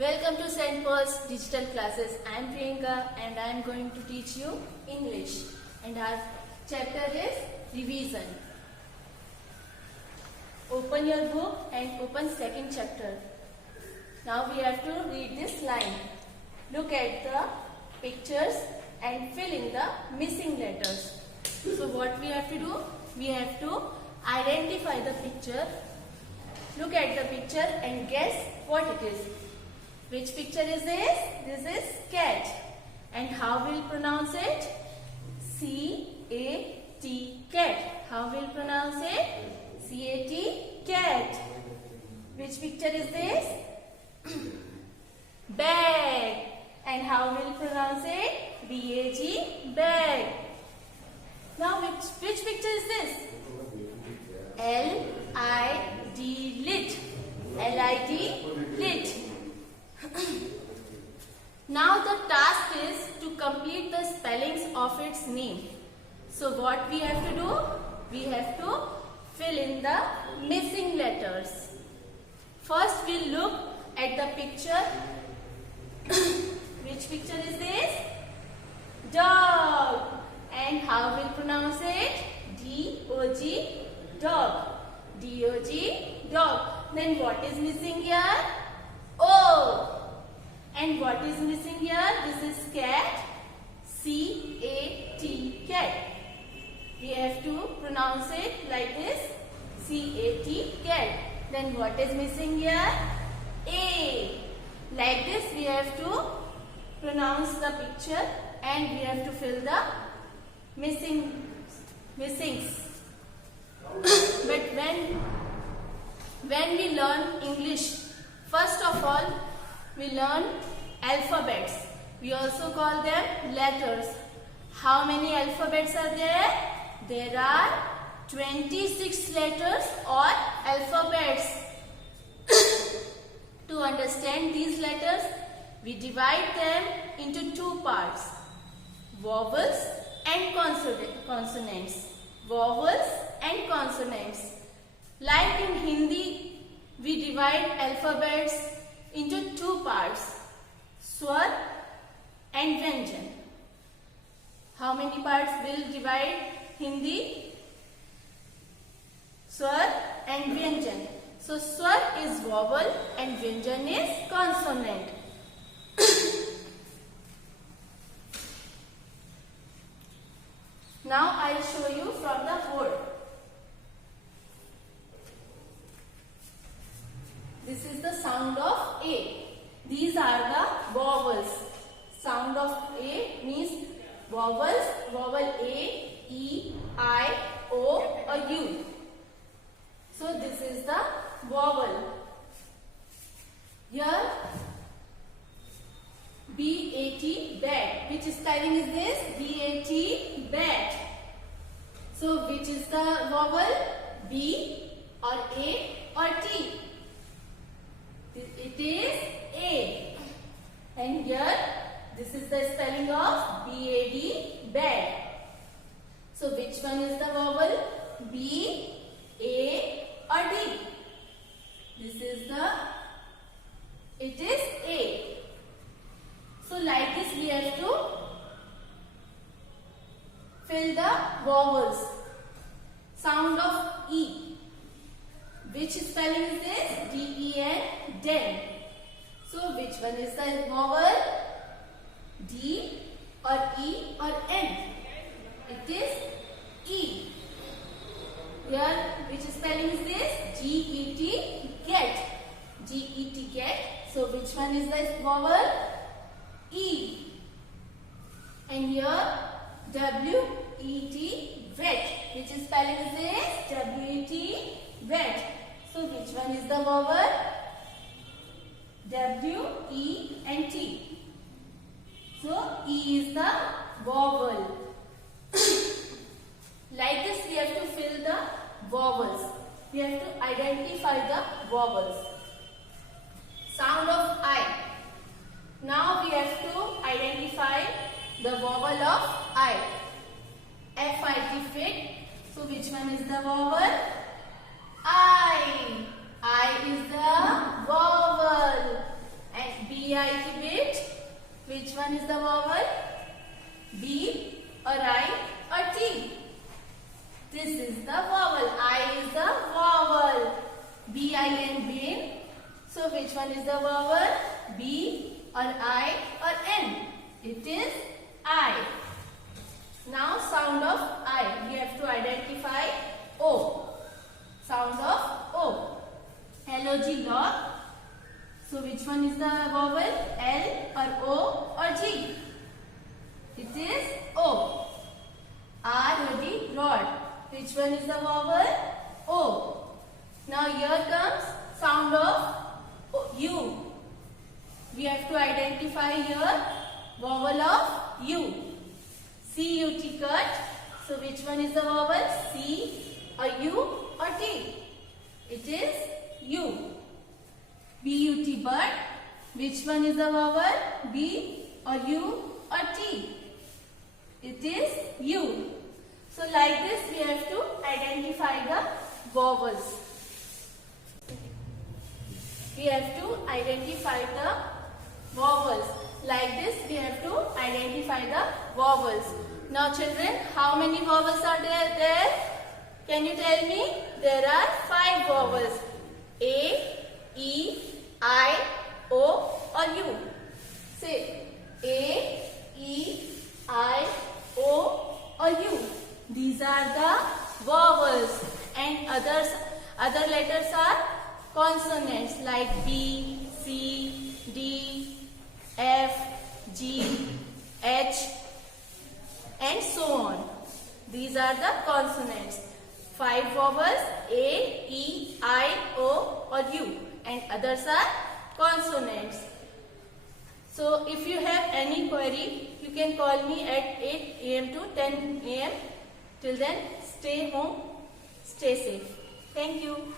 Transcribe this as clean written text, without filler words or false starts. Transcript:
Welcome to St. Paul's Digital Classes. I am Priyanka and I am going to teach you English. And our chapter is Revision. Open your book and open second chapter. Now we have to read this line. Look at the pictures and fill in the missing letters. So what we have to do? We have to identify the picture. Look at the picture and guess what it is. Which picture is this? This is cat. And how will pronounce it? C-A-T, cat. How will pronounce it? C-A-T, cat. Which picture is this? Bag. And how will pronounce it? B-A-G, bag. Now which picture is this? L-I-D, lit. L-I-D, lit. Now the task is to complete the spellings of its name. So what we have to do? We have to fill in the missing letters. First we'll look at the picture. Which picture is this? Dog. And how we'll pronounce it? D-O-G, dog. D-O-G, dog. Then what is missing here? O. And what is missing here? This is cat. C-A-T, cat. We have to pronounce it like this. C-A-T, cat. Then what is missing here? A. Like this we have to pronounce the picture and we have to fill the missings. But when we learn English, first of all, we learn alphabets. We also call them letters. How many alphabets are there? There are 26 letters or alphabets. To understand these letters, we divide them into two parts. Vowels and consonants. Vowels and consonants. Like in Hindi, we divide alphabets into two parts, Swar and Vyanjan. How many parts will divide Hindi? Swar and Vyanjan. So Swar is vowel and Vyanjan is consonant. Now I will show you from the board. This is the sound of A. These are the vowels. Sound of A means vowels. Vowel A, E, I, O or U. So this is the vowel. Here B-A-T, bat. Which spelling is this? B-A-T, bat. So which is the vowel? B or A or T? It is A. And here this is the spelling of B-A-D, bad. So which one is the vowel? B, A or D? It is A. So like this we have to fill the vowels. Sound of E. Which spelling is this? D-E-N, den. So which one is the vowel? D or E or N? It is E. Here which spelling is this? G-E-T, get. G-E-T, get. So which one is the vowel? E. And here W-E-T, wet. Which spelling is this? W-E-T, wet. So which one is the vowel? W, E and T. So E is the vowel. Like this we have to fill the vowels. We have to identify the vowels. Sound of I. Now we have to identify the vowel of I. F-I-T, fit. So which one is the vowel? I. I is the vowel. And B BIT bit. Which one is the vowel? B or I or T? This is the vowel. I is the vowel. BIN bin. So which one is the vowel? B or I or N? It is I. Now sound of I. We have to identify O. Sound of O. LOG log. So which one is the vowel? L or O or G? It is O. R-O-D rod. Which one is the vowel? O. Now here comes sound of U. We have to identify here vowel of U. C-U-T cut. So which one is the vowel? C or U or T? It is U. B-U-T but. Which one is the vowel? B or U or T? It is U. So like this we have to identify the vowels. We have to identify the vowels. Like this we have to identify the vowels. Now children, how many vowels are there? Can you tell me? There are 5 vowels. A, E, I, O or U. Say A, E, I, O or U. These are the vowels, and other letters are consonants like B, C, D, F, G, H and so on. These are the consonants. 5 vowels A, E, I, O or U, and others are consonants. So if you have any query, you can call me at 8 AM to 10 AM. Till then, stay home, stay safe. Thank you.